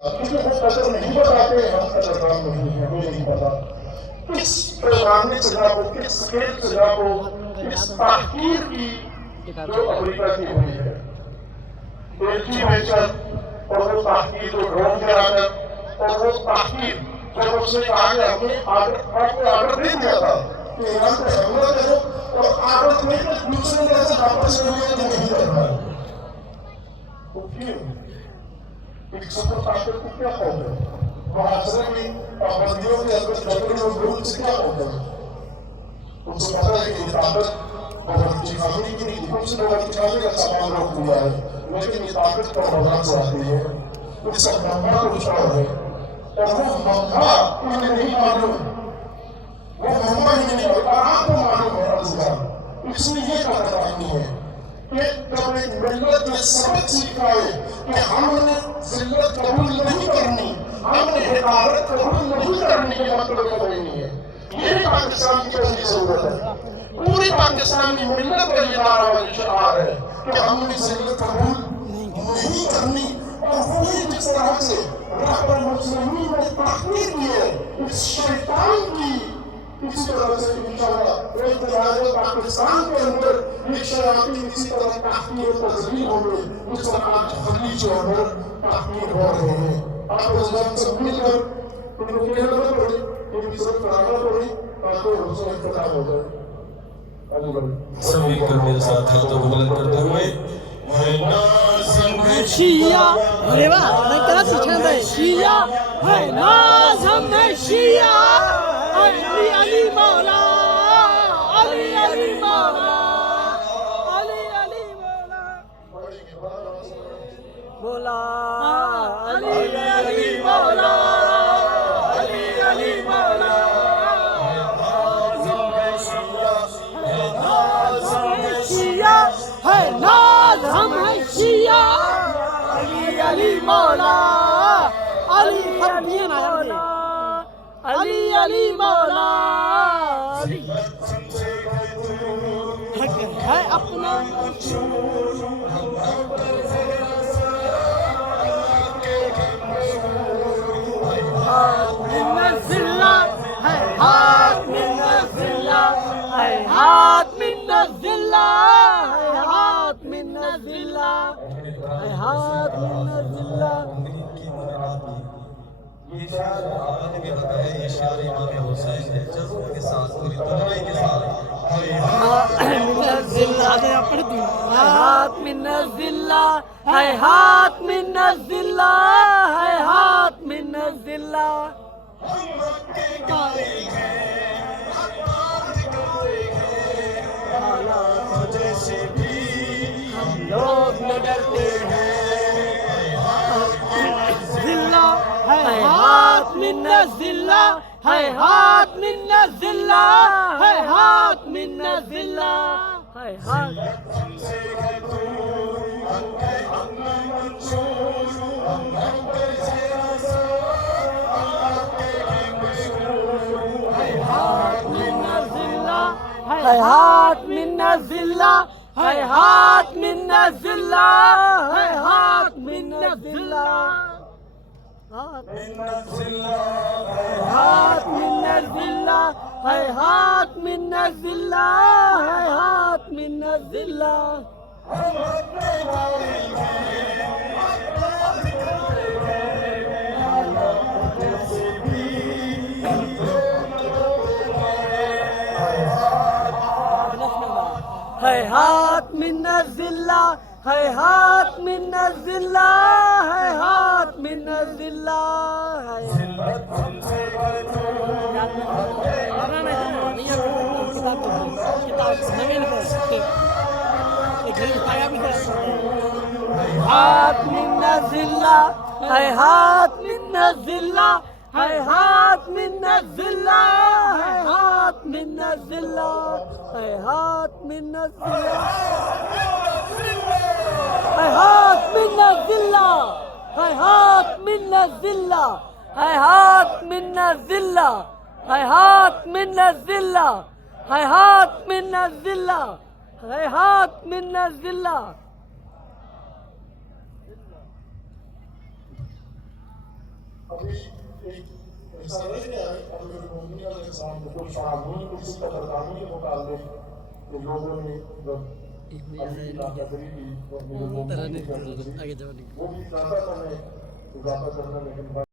क्योंकि वो कदर नहीं बताते, हम कदरदान नहीं है, मुझे नहीं पता किस पैगामी सजा को, किस स्केल सजा को, किस तहकीर की जो अफ्रीका की हुई है, बेची बेचत और वो तहकीर जो ड्रोन गिराकर और वो तहकीर जब उसने कहा कि हमने आपको आर्डर दे दिया था कि ईरान पे हमला करो और आर्डर देकर दूसरे देश से वापस लेने के लिए नहीं कर रहा है, तो क्यों एक सफर ताकत को क्या होगा? मुहासरे में पाबंदियों के अंदर जबरी और जुल्म से क्या होगा? उनको पता है कि ये ताकत बहुत चिखाने की नहीं, उनसे बहुत चिखाने का सामान रख दिया है, लेकिन ये ताकत तो भगवान से आती है, इसका मम्मा कुछ और है, और वो मम्मा उन्हें नहीं मालूम, वो मम्मा ही नहीं मालूम, और आपको मालूम है अज़ीज़ान, इसलिए ये कहा नहीं है कि जब एक मिल्लत ने सबक सिखाए कि हमने जिल्लत कबूल नहीं करनी, हमने हिकारत कबूल नहीं करनी, ये मतलब कबूल नहीं है। ये पाकिस्तान की पहली जरूरत है, पूरी पाकिस्तानी मिल्लत का ये नारा और शिआर है कि हमने जिल्लत कबूल नहीं करनी। और वही जिस तरह से रहबर मुस्लिमीन ने तहकीर की है इस शैतान की, इसी तरह से इंशाअल्लाह एक दिन पाकिस्तान के अंदर ये शयातीन इसी तरह तहकीर और तज़लील होंगे, जिस तरह आज खलीज के अंदर तहकीर हो रहे हैं। आप इस बात से मिलकर उनको कहना न पड़े, उनकी सिर्फ कराना पड़े ताकि उसका इख्तिताम हो जाए। सभी को मेरे साथ हाथों को बुलंद करते हुए शिया, अरे वाह, मैं कराची छंद है शिया है नाज हमने शिया, अली अली मौला, अली अली मौला, अली अली मौला, बोला अली अली मौला, अली अली मौला, शिया है नाज हम है शिया, अली अली मौला, अली फरमिया ना अली अली मौला, अली है अपना मिन्ना ज़िल्ला है हाथ, मिन्ना ज़िल्ला है हाथ, मिन्ना ज़िल्ला है हाथ, मिन्ना ज़िल्ला है हाथ, मिन्ना ज़िल्ला। ये शायर आपने भी बताया, ये शायर इमाम हुसैन है, जज्बे के साथ पूरी दुनिया के साथ मिन्ना ज़िल्ला दे अपने दी हाथ, मिन्ना ज़िल्ला है हाथ, मिन्ना ज़िल्ला है हाथ, मिन्ना ज़िल्ला। जैसे भी हम लोग न डरते हैं, ज़िल्ला है हाथ, मिन्ना ज़िल्ला है हाथ, मिन्ना ज़िल्ला है हाथ, मिन्ना ज़िल्ला है हाथ। है हाथ, मिन्ना ज़िल्ला है हाथ, मिन्ना ज़िल्ला है हाथ, मिन्ना ज़िल्ला हाथ, मिन्ना ज़िल्ला है हाथ, मिन्ना ज़िल्ला है हाथ, मिन्ना ज़िल्ला है हाथ, मिन्ना ज़िल्ला। हाथ मिन्ना ज़िल्ला है हाथ, मिन्ना ज़िल्ला है हाथ, मिन्ना ज़िल्ला है हाथ, मिन्ना ज़िल्ला है हाथ, मिन्ना ज़िल्ला है हाथ, मिन्ना ज़िल्ला है हाथ, मिन्ना ज़िल्ला है हाथ, मिन्ना ज़िल्ला है हाथ, मिन्ना ज़िल्ला है हाथ, मिन्ना ज़िल्ला है हाथ, मिन्ना ज़िल्ला है हाथ, मिन्ना ज़िल्ला है हाथ, मिन्ना ज़िल्ला है हाथ, मिन्ना ज़िल्ला। ابھی ایک ایسا رہ گیا ہے ابھی المومنین علیہ السلام کے کچھ فراغون کچھ قدردانی کے متعلق کہ لوگوں نے جب علی کی لاقدری کی وہ بھی زیادہ ہمیں اضافہ کرنا لیکن